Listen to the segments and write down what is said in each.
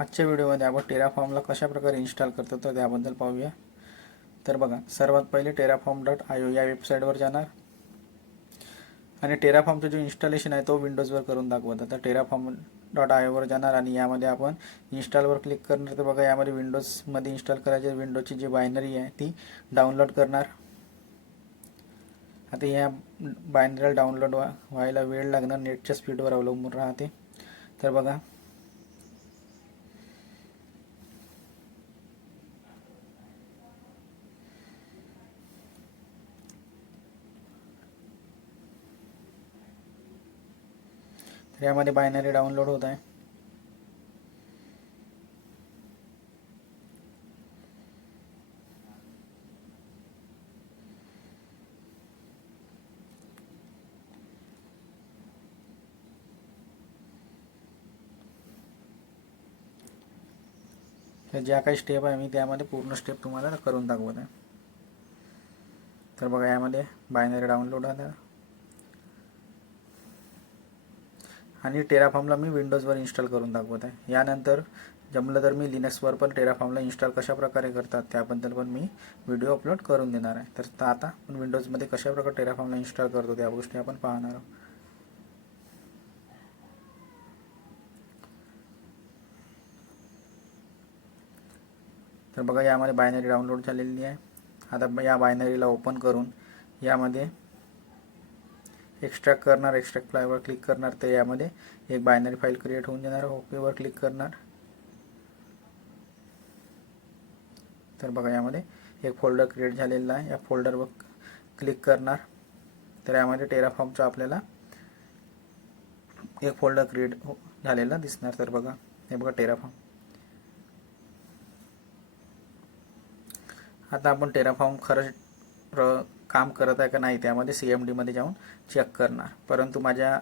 आजच्या व्हिडिओमध्ये आपण टेराफॉर्मला कशा प्रकारे इन्स्टॉल करतो तर त्याबद्दल पाहूया. तर बघा, सर्वात पहिले terraform.io या वेबसाईटवर जाणार आणि टेराफॉर्मचं जो इन्स्टॉलेशन आहे तो विंडोजवर करून दाखवतो. तर terraform.io वर जाणार आणि यामध्ये आपण इन्स्टॉलवर क्लिक करणार. तर बघा, यामध्ये विंडोजमध्ये इन्स्टॉल करायचे विंडोजची जी बायनरी आहे ती डाउनलोड करणार. आता या बायनरीला डाउनलोड व्हायला वेळ लागणार, नेटच्या स्पीडवर अवलंबून राहते. तर बघा, तर यामध्ये बायनरी डाउनलोड होत आहे. तर ज्या काही स्टेप आहे मी त्यामध्ये पूर्ण स्टेप तुम्हाला करून दाखवत आहे. तर बघा, यामध्ये बायनरी डाउनलोड आहे आणि टेराफॉर्मला मी विंडोजवर इन्स्टॉल करून दाखवत आहे. यानंतर जमलं तर मी लिनक्सवर पण टेराफॉर्मला इन्स्टॉल कशा प्रकारे करतात त्याबद्दल पण मी व्हिडिओ अपलोड करून देणार आहे. तर आता आपण विंडोजमध्ये कशा प्रकारे टेराफॉर्मला इन्स्टॉल करतो त्या गोष्टी आपण पाहणार आहोत. तर बघा, यामध्ये बायनरी डाउनलोड झालेली आहे. आता या बायनरीला ओपन करून यामध्ये एक्स्ट्रॅक्ट करणार. एक्स्ट्रॅक्ट फाईलवर क्लिक करणार. तर यामध्ये एक बायनरी फाईल क्रिएट होऊन देणार. ओकेवर क्लिक करणार. तर बघा, यामध्ये एक फोल्डर क्रिएट झालेला आहे. या फोल्डरवर क्लिक करणार. तर यामध्ये टेराफॉर्मचा आपल्याला एक फोल्डर क्रिएट झालेला दिसणार. तर बघा, हे बघा टेराफॉर्म. आता आपण टेराफॉर्म खरंच काम करत आहे का नाही त्यामध्ये CMD मध्ये जाऊन चेक करणार. परंतु माझ्या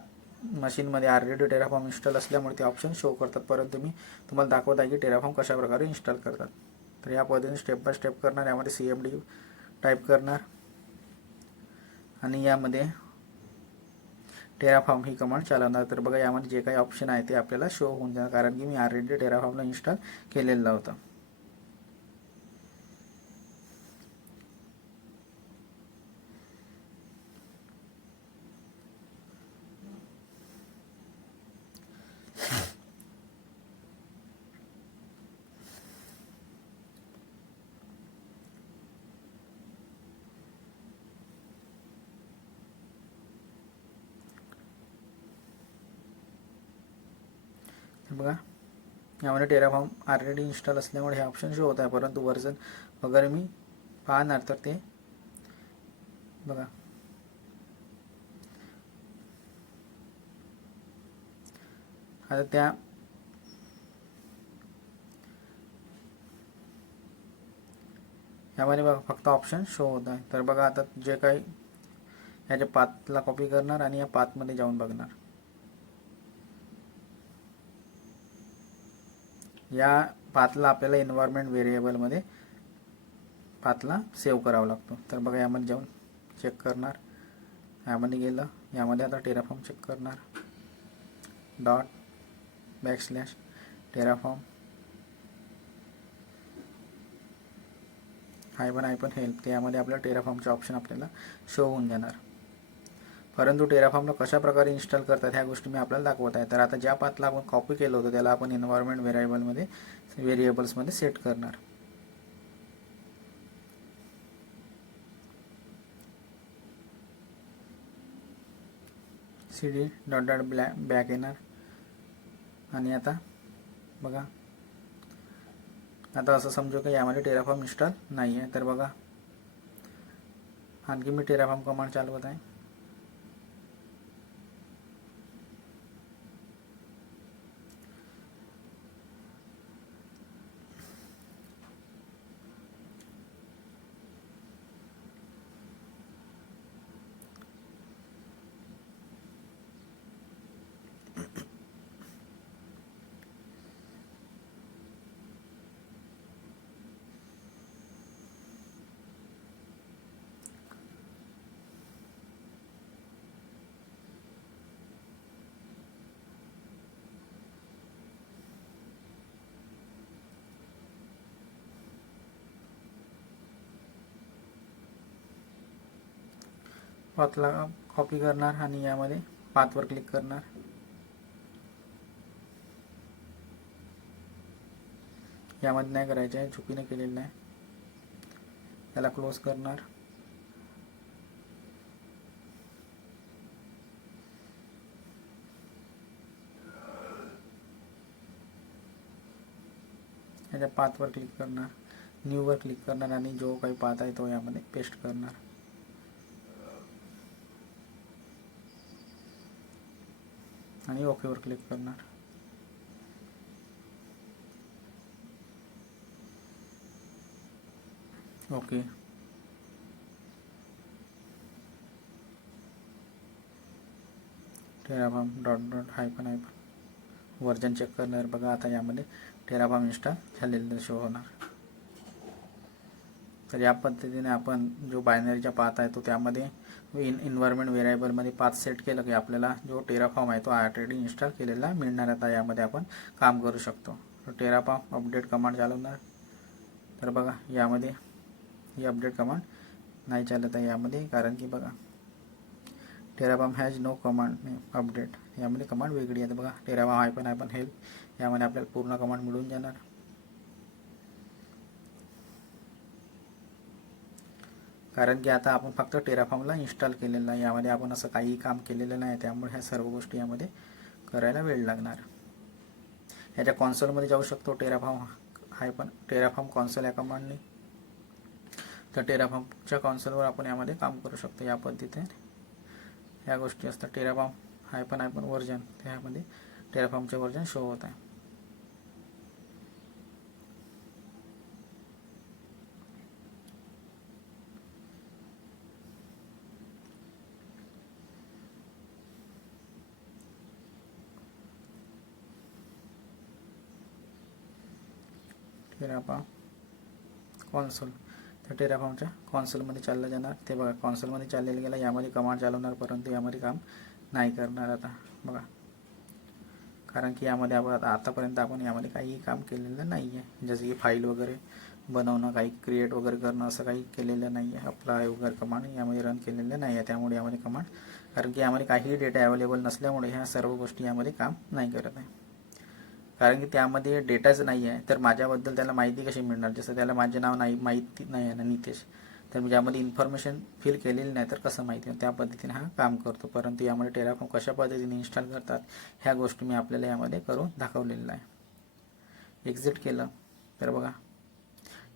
मशीनमध्ये ऑलरेडी टेराफॉर्म इन्स्टॉल असल्यामुळे ते ऑप्शन शो करतात. परंतु मी तुम्हाला दाखवत आहे की टेराफॉर्म कशा प्रकारे इन्स्टॉल करतात. तर या पद्धतीने स्टेप बाय स्टेप करणार. यामध्ये CMD टाईप करणार आणि यामध्ये टेराफॉर्म ही कमांड चालवणार. तर बघा, यामध्ये जे काही ऑप्शन आहे ते आपल्याला शो होऊन जाणार, कारण की मी ऑलरेडी टेराफॉर्मला इन्स्टॉल केलेलं होतं. तर बघा, यामध्ये टेराफॉर्म ऑलरेडी इन्स्टॉल असल्यामुळे हे ऑप्शन शो होत आहे. परंतु वर्जन वगैरे मी पाहणार तर ते बघा, आता त्या यामध्ये बघा फक्त ऑप्शन शो होत आहे. तर बघा, आता जे काही याच्या पाथला कॉपी करणार आणि या पाथमध्ये जाऊन बघणार. या पाथला आपल्याला एन्व्हायरमेंट व्हेरिएबलमध्ये पाथला सेव्ह करावा लागतो. तर बघा, यामध्ये जाऊन चेक करणार. यामध्ये गेलं. यामध्ये आता टेराफॉर्म चेक करणार. ./ टेराफॉर्म -. हेल्प. यामध्ये आपल्याला टेराफॉर्मचे ऑप्शन आपल्याला शो होऊन जाणार. परंतु टेराफॉर्मला कशा प्रकारे इन्स्टॉल करतात ह्या गोष्टी मी आपल्याला दाखवत आहे. तर आता ज्या पाथला आपण कॉपी केलं होतं त्याला आपण एन्व्हायरमेंट व्हेरिएबल्समध्ये सेट करणार. cd ./बॅक येणार आणि आता बघा, आता असं समजू की यामध्ये टेराफॉर्म इन्स्टॉल नाही आहे. तर बघा, आणखी मी टेराफॉर्म कमांड चालवत आहे. पाथला कॉपी करणार आणि यामध्ये पाथवर क्लिक करणार. यामध्ये नाही करायचे आहे, चुकीने केलेलं आहे. त्याला क्लोज करणार. याच्या पाथवर क्लिक करणार, न्यूवर क्लिक करणार आणि जो काही पाथ आहे तो यामध्ये पेस्ट करणार. आणि ओकेवर क्लिक करणार. ओके. टेराफॉर्म .. वर्जन चेक करणार. बघा आता यामध्ये टेराफॉर्म इन्स्टॉल झालेलं शो होणार. तर या पद्धतीने आपण जो बायनरीचा पाथ आहे तो त्यामध्ये इन्व्हायरमेंट व्हेरिएबलमध्ये पाथ सेट केलं की आपल्याला जो टेराफॉर्म आहे तो ऑलरेडी इन्स्टॉल केलेला मिळणार. आता यामध्ये आपण काम करू शकतो. टेराफॉर्म अपडेट कमांड चालवणार. तर बघा यामध्ये ही अपडेट कमांड नाही चालत आहे यामध्ये, कारण की बघा Terraform has no command update, यामध्ये कमांड वेगळी आहे. बघा टेराफॉर्म -हायफन हेल्प यामध्ये आपल्याला पूर्ण कमांड मिळून जाणार. कारण की आता आपण फक्त टेराफॉर्मला इन्स्टॉल केलेलं आहे, यामध्ये आपण असं काही काम केलेलं नाही, त्यामुळे ह्या सर्व गोष्टी यामध्ये करायला वेळ लागणार. याच्या कॉन्सोलमध्ये जाऊ शकतो टेराफॉर्म कॉन्सोल या कमांडने. तर टेराफॉर्मच्या कॉन्सोलवर आपण यामध्ये काम करू शकतो. या पद्धतीने या गोष्टी असतात. टेराफॉर्म वर्जन, त्यामध्ये टेराफॉर्मचे वर्जन शो होत आहे. टेराफॉर्म कॉन्सोल, तर टेराफॉर्मच्या कॉन्सोलमध्ये चाललं जाणार. ते बघा कॉन्सोलमध्ये चाललेलं गेलं. यामध्ये कमांड चालवणार, परंतु यामध्ये काम नाही करणार आता. बघा कारण की यामध्ये आपण आतापर्यंत आपण यामध्ये काही काम केलेलं नाही आहे. जसं की फाईल वगैरे बनवणं, काही क्रिएट वगैरे करणं, असं काही केलेलं नाही आहे. अप्लाय वगैरे कमांड यामध्ये रन केलेलं नाही आहे. त्यामुळे यामध्ये कमांड, कारण की यामध्ये काहीही डेटा अवेलेबल नसल्यामुळे ह्या सर्व गोष्टी यामध्ये काम नाही करत आहे. कारण की त्यामध्ये डेटाच नाही आहे, तर माझ्याबद्दल त्याला माहिती कशी मिळणार? जसं त्याला माझे नाव नाही माहिती नाही आहे ना, नितेश, तर मी ज्यामध्ये इन्फॉर्मेशन फिल केलेली नाही तर कसं माहिती? त्या पद्धतीने हा काम करतो. परंतु यामध्ये टेराफॉर्म कशा पद्धतीने इन्स्टॉल करतात ह्या गोष्टी मी आपल्याला यामध्ये करून दाखवलेलं आहे. एक्झिट केलं तर बघा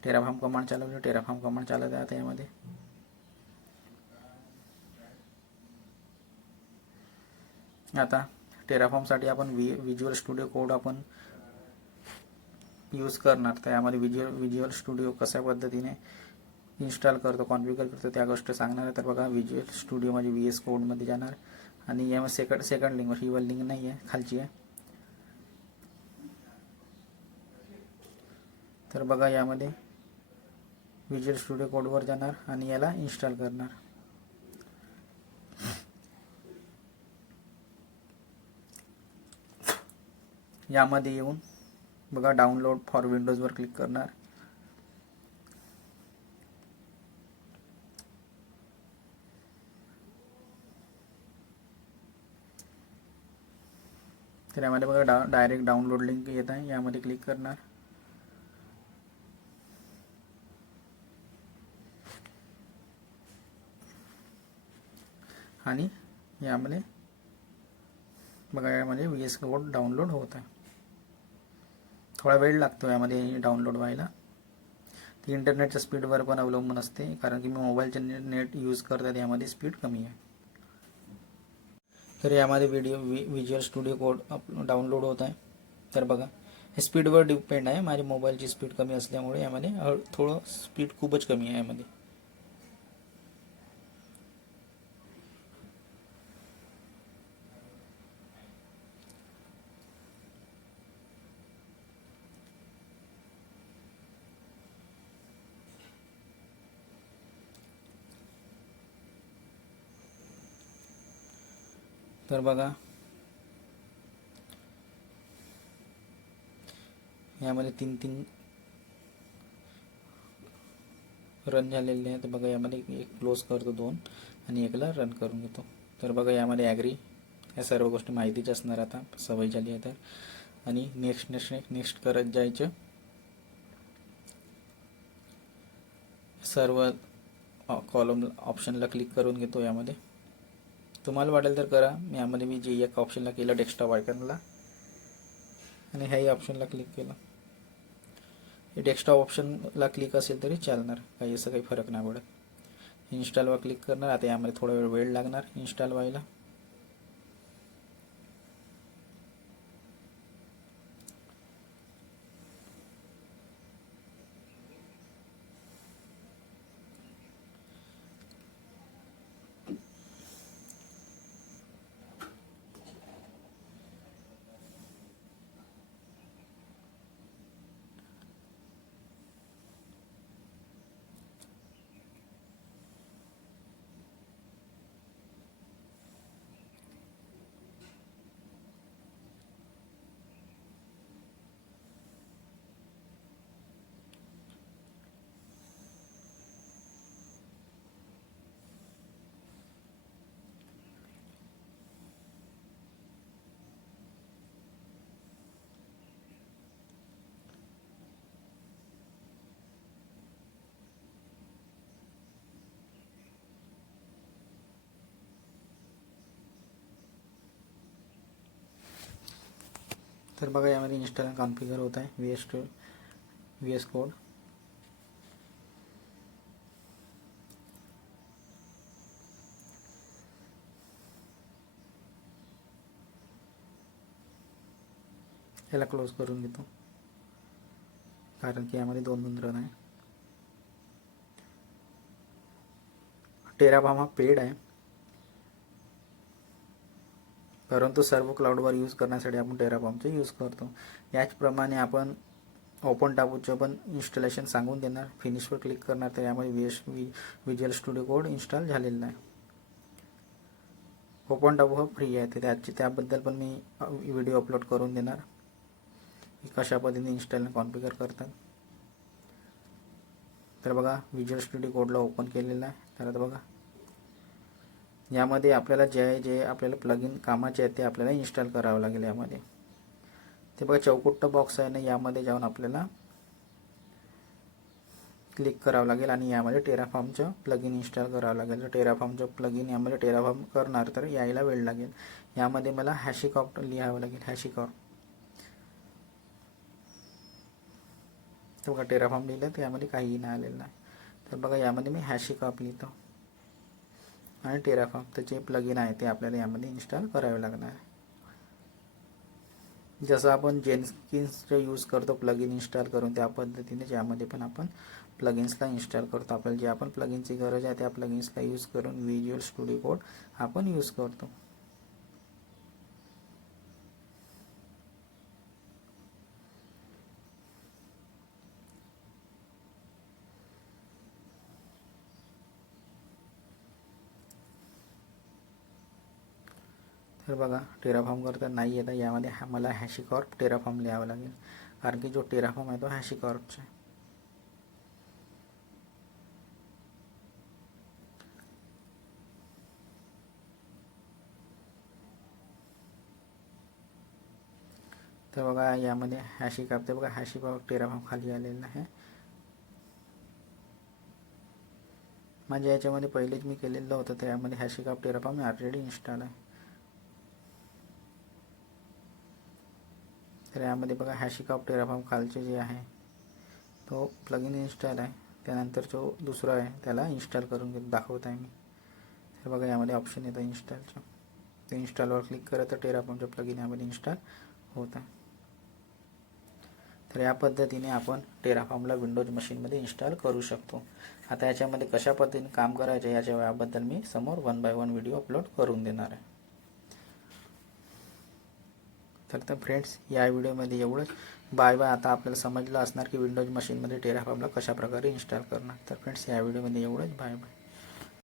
टेराफॉर्म कमांड चालवलं. टेराफॉर्म कमांड चालत आहे आता यामध्ये. आता टेराफॉर्मसाठी आपण विज्युअल स्टुडिओ कोड आपण यूज करणार. तर यामध्ये विज्युअल स्टुडिओ कशा पद्धतीने इन्स्टॉल करतो, कॉन्फिगर करतो त्या गोष्टी सांगणार आहे. तर बघा विज्युअल स्टुडिओ म्हणजे VS कोडमध्ये जाणार आणि यामध्ये सेकंड लिंकवर, ही वर लिंक नाही आहे, खालची आहे. तर बघा यामध्ये विज्युअल स्टुडिओ कोडवर जाणार आणि याला इन्स्टॉल करणार. यामध्ये येऊन बघा डाउनलोड फॉर विंडोजवर क्लिक करणार. तर यामध्ये बघा डायरेक्ट डाउनलोड लिंक येत आहे, यामध्ये क्लिक करणार. आणि यामध्ये बघा यामध्ये VS कोड डाउनलोड होत आहे. थोडा वेळ लागतो यामध्ये डाउनलोड व्हायला. ती इंटरनेटच्या स्पीडवर पण अवलंबून असते, कारण की मी मोबाईलचे नेट यूज करतात, यामध्ये स्पीड कमी आहे. तर यामध्ये विज्युअल स्टुडिओ कोड डाउनलोड होत आहे. तर बघा हे स्पीडवर डिपेंड आहे. माझ्या मोबाईलची स्पीड कमी असल्यामुळे यामध्ये थोडं स्पीड खूपच कमी आहे यामध्ये. तर बघा यामध्ये तीन रन झालेले आहे. तर बघा यामध्ये एक क्लोज करतो 2 आणि एकला रन करून घेतो. तर बघा यामध्ये ॲग्री या सर्व गोष्टी माहितीच असणार, आता सवय झाली आहे तर. आणि नेक्स्ट नेक्स्ट नेक्स्ट करत जायचं. सर्व कॉलम ऑप्शनला क्लिक करून घेतो. यामध्ये तुम्हाला वाटेल तर करा. यामध्ये मी जे एक ऑप्शनला केलं डेस्कटॉप आयकॉनला आणि ह्याही ऑप्शनला क्लिक केलं. हे डेस्कटॉप ऑप्शनला क्लिक असेल तरी चालणार, काही असं काही फरक नाही पडत. इन्स्टॉलवर क्लिक करणार. आता यामध्ये थोडा वेळ लागणार इन्स्टॉल व्हायला. तर बघा यामध्ये इन्स्टॉल कॉन्फिगर होत आहे VS कोड. याला क्लोज करून घेतो, कारण की यामध्ये 2 रन आहे. टेराफॉर्म हा पेड आहे, परंतु सर्व क्लाउडवर यूज करण्यासाठी आपण टेराफॉर्मचा यूज करतो. याचप्रमाणे आपण ओपन टाबूचं पण इन्स्टॉलेशन सांगून देणार. फिनिशवर क्लिक करणार तर यामध्ये विज्युअल स्टुडिओ कोड इन्स्टॉल झालेला आहे. ओपन टाबू हा फ्री आहे, तर त्याबद्दल पण मी व्हिडिओ अपलोड करून देणार की कशा पद्धतीने इन्स्टॉल कॉन्फिगर करतात. तर बघा विज्युअल स्टुडिओ कोडला ओपन केलेला आहे. तर आता बघा यामध्ये आपल्याला जे आपल्याला प्लगइन कामाचे आहेत ते आपल्याला इन्स्टॉल करावं लागेल. यामध्ये ते बघा चौकुट्ट बॉक्स आहे ना, यामध्ये जाऊन आपल्याला क्लिक करावं लागेल आणि यामध्ये टेराफॉर्मचं प्लगइन इन्स्टॉल करावं लागेल. तर टेराफॉर्मचं प्लगइन यामध्ये टेराफॉर्म करणार तर यायला वेळ लागेल. यामध्ये मला हॅशिकॉर्प लिहावं लागेल. हॅशिकॉर्प तर बघा टेराफॉर्म लिहिलं तर यामध्ये काहीही नाही आलेलं नाही. तर बघा यामध्ये मी हॅशिकॉर्प लिहितो आणि टेराफॉर्म तर जे प्लगइन आहे ते आपल्याला यामध्ये इन्स्टॉल करावे लागणार आहे. जसं आपण जेनकिन्सचा यूज करतो प्लगइन इन्स्टॉल करून, त्या पद्धतीने यामध्ये पण आपण प्लगइन्सला इन्स्टॉल करतो. आपल्याला जे आपण प्लगइनची गरज आहे त्या प्लगइन्सला यूज करून विज्युअल स्टुडिओ कोड आपण यूज करतो. तर बघा टेराफॉर्म करता नाही येतं. यामध्ये मला हॅशिकॉर्प टेराफॉर्म लिहावं लागेल, कारण की जो टेराफॉर्म आहे तो हॅशिकॉर्पचा आहे. तर बघा यामध्ये हॅशिकॉर्प, ते बघा हॅशिकॉर्प टेराफॉर्म खाली आलेला आहे. म्हणजे याच्यामध्ये पहिलेच मी केलेलं होतं, त्यामध्ये हॅशिकॉर्प टेराफॉर्म ऑलरेडी इन्स्टॉल आहे. तर यामध्ये बघा हॅशिकॉर्प टेराफॉर्म खालचे जे आहे तो प्लगइन इन्स्टॉल आहे. त्यानंतर जो दुसरा आहे त्याला इन्स्टॉल करून दाखवत आहे मी. तर बघा यामध्ये ऑप्शन येतं इन्स्टॉलचं. ते इन्स्टॉलवर क्लिक करत तर टेराफॉर्मचं प्लगइन यामध्ये इन्स्टॉल होत आहे. तर या पद्धतीने आपण टेराफॉर्मला विंडोज मशीनमध्ये इन्स्टॉल करू शकतो. आता याच्यामध्ये कशा पद्धतीने काम करायचे याबद्दल मी समोर 1 बाय 1 व्हिडिओ अपलोड करून देणार आहे. तर फ्रेंड्स या व्हिडिओमध्ये एवढंच. Bye bye. आता आपल्याला समजलं असणार की विंडोज मशीनमध्ये टेराफॉर्मला कशा प्रकारे इन्स्टॉल करणार. तर फ्रेंड्स या व्हिडिओमध्ये एवढंच. Bye bye.